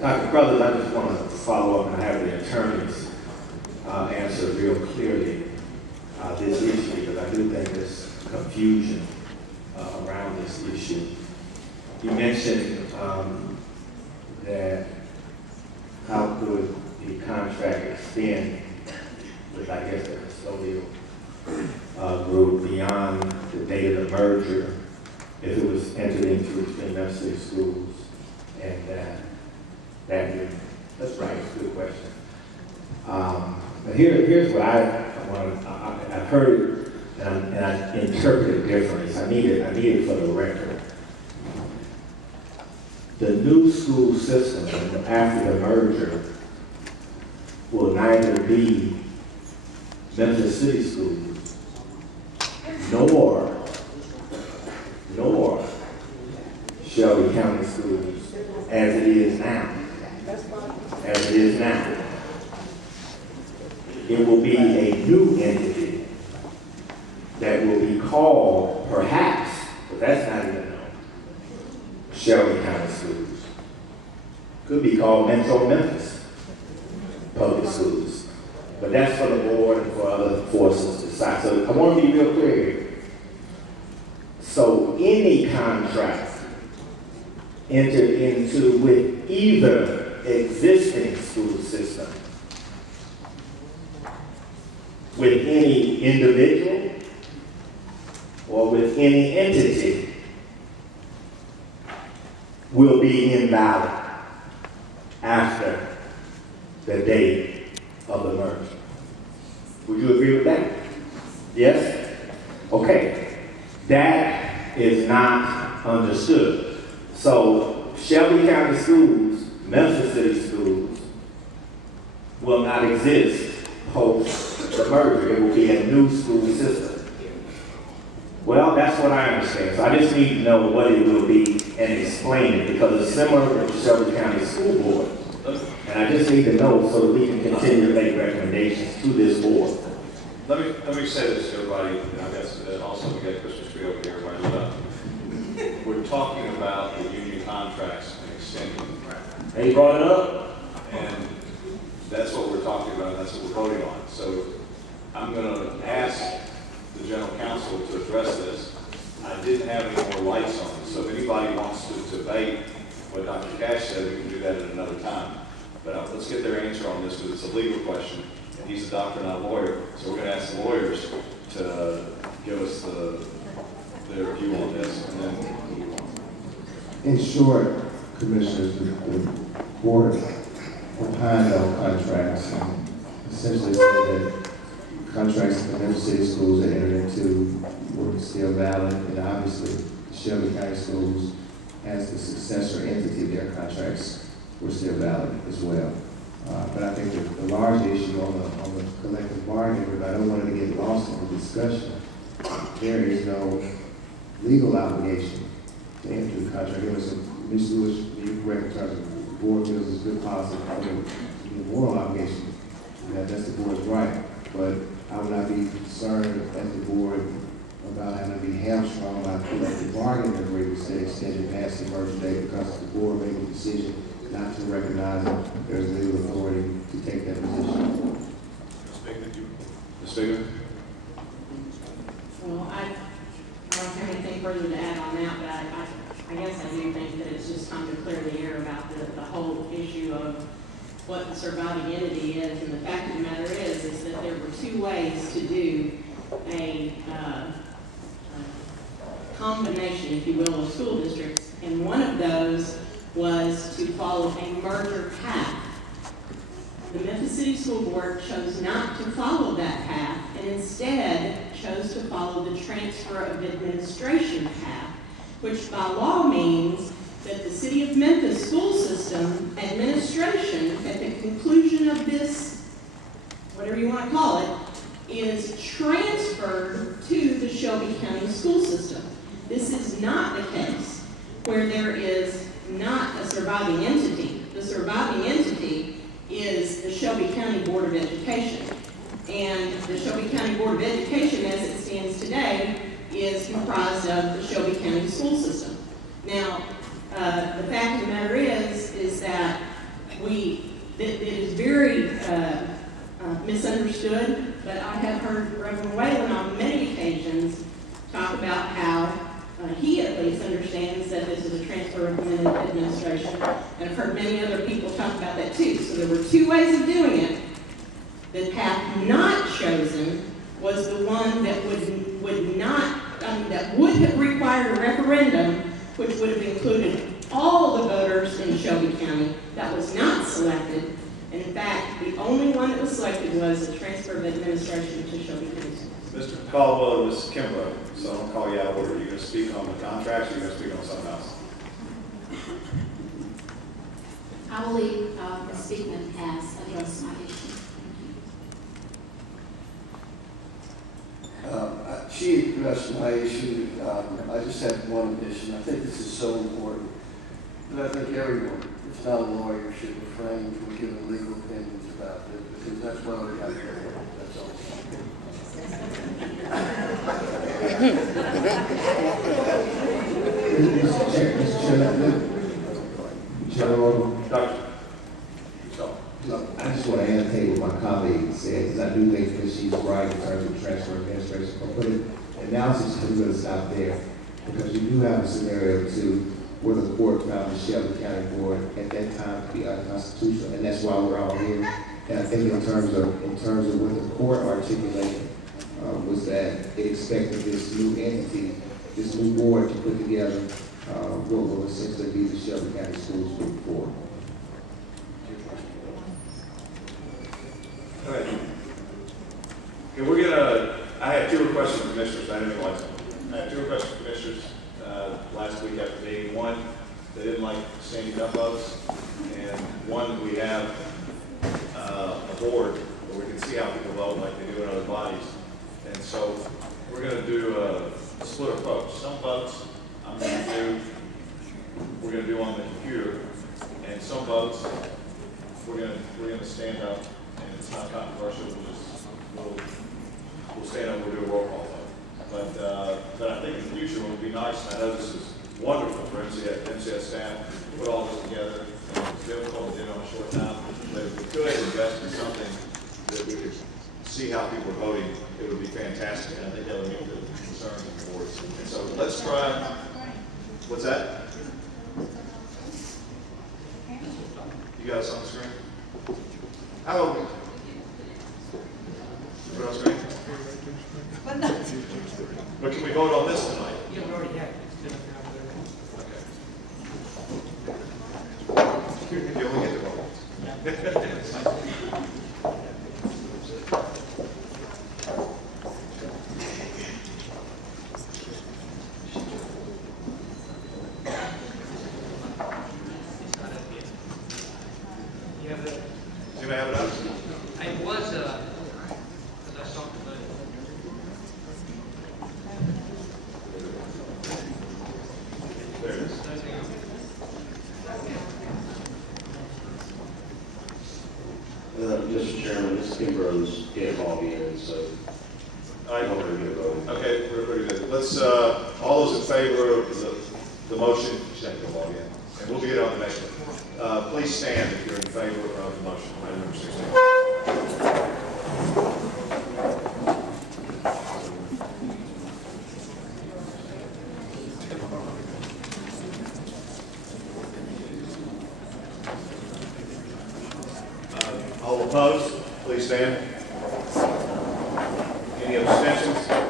Dr. Brothers, I just want to follow up and have the attorneys answer real clearly this issue, because I do think there's confusion around this issue. You mentioned that how could the contract extend with, I guess, the custodial group beyond the date of the merger if it was entered into between Memphis City Schools and that unit. That's right, it's a good question. But here's what I've heard and I interpret it differently. So I need it for the record. The new school system after the merger will neither be Memphis City Schools nor Shelby County Schools as it is now. As it is now. It will be a new entity that will be called, perhaps, but that's not even known, Shelby County Schools. Could be called Metro Memphis Public Schools. But that's for the board and for other forces to decide. So I want to be real clear here. So any contract entered into with either existing school system, with any individual, or with any entity, will be invalid after the date of the merger. Would you agree with that? Yes? Okay. That is not understood. So Shelby County Schools, Memphis City Schools, will not exist post the merger. It will be a new school system. Well, that's what I understand. So I just need to know what it will be and explain it, because it's similar to the Shelby County School Board. And I just need to know so that we can continue to make recommendations to this board. Let me say this to everybody, and I guess also we got Christmas tree over here, everybody lit up. We're talking about the union contracts and extending. They brought it up? And that's what we're talking about, and that's what we're voting on. So I'm going to ask the general counsel to address this. I didn't have any more lights on, so if anybody wants to debate what Dr. Cash said, we can do that at another time. But let's get their answer on this, because it's a legal question, and he's a doctor, not a lawyer. So we're going to ask the lawyers to give us their view on this, and then move on. In short, Commissioners, the board opined on contracts and essentially said that contracts that the Memphis City Schools that entered into were still valid, and obviously Shelby County Schools, as the successor entity, their contracts were still valid as well. But I think that the large issue on the collective bargaining, but I don't want it to get lost in the discussion, there is no legal obligation to enter the contract. It was Ms. Lewis, you correct in terms of the board feels it's good policy, the moral obligation. That's the board's right. But I would not be concerned as the board about having to be hamstrung by collective bargaining agreements that extended past the merger date, because the board made a decision not to recognize that there's legal authority to take that position. Ms. Figger? Well, I don't have anything further to add on that, but I guess I do think that it's just time to clear the air about the whole issue of what the surviving entity is. And the fact of the matter is that there were two ways to do a combination, if you will, of school districts. And one of those was to follow a merger path. The Memphis City School Board chose not to follow that path, and instead chose to follow the transfer of administration path, which by law means that the City of Memphis school system administration, at the conclusion of this, whatever you want to call it, is transferred to the Shelby County school system. This is not the case where there is not a surviving entity. The surviving entity is the Shelby County Board of Education. And the Shelby County Board of Education, as it stands today, is comprised of the Shelby County school system. Now, the fact of the matter is that it is very misunderstood, but I have heard Reverend Whalen on many occasions talk about how he at least understands that this is a transfer of administration, and I've heard many other people talk about that too. So there were two ways of doing it. The path not chosen was the one that would have required a referendum, which would have included all the voters in Shelby County. That was not selected. And in fact, the only one that was selected was a transfer of administration to Shelby County. Mr. Caldwell and Ms. Kimbrough, so I'm going to call you out of order. You're going to speak on the contracts, or you're going to speak on something else? I will leave Ms. Speakman has addressed my issue. She addressed my issue. I just have one addition. I think this is so important. And I think everyone, if not a lawyer, should refrain from giving legal opinions about this, because that's why we got here. That's all. Doctor. I just want to annotate what my colleague said, because I do think that she's right in terms of transfer administration. But analysis is going to stop there, because you do have a scenario too where the court found the Shelby County Board at that time to be unconstitutional, and that's why we're all here. And I think in terms of what the court articulated was that it expected this new entity, this new board to put together what will essentially be the Shelby County Schools Moving Forward. All right. Okay, I have two requests from commissioners. I didn't realize that. I have two requests from commissioners last week after meeting. One, they didn't like standing dump votes, and one, we have a board where we can see how people vote like they do in other bodies. And so we're going to do a split approach. Some votes we're going to do on the computer, and some votes we're going to stand up, and it's not controversial. We'll stand up. We'll do a roll call vote. But I think in the future it would be nice. And I know this is wonderful for MCS staff to put all this together. It's difficult to do on a short time, but if we could invest in something that we could see how people are voting, it would be fantastic. And I think that would meet the concerns of the board. And so let's try. What's that? You got us on the screen? How old? Put it on the screen. But can we vote on this tonight? Yeah, we already have. Okay. You only get to vote once. You have the, Does anybody have it up? it was, because I saw the vote. There it is. Mr. Chairman, Ms. Kimbrow's can't log in, so I don't know your vote. Okay, we're pretty good. Let's, all those in favor of the motion, just go log in. And we'll get it on the next one. Please stand if you're in favor of the motion. Item number 16. All opposed, please stand. Any abstentions?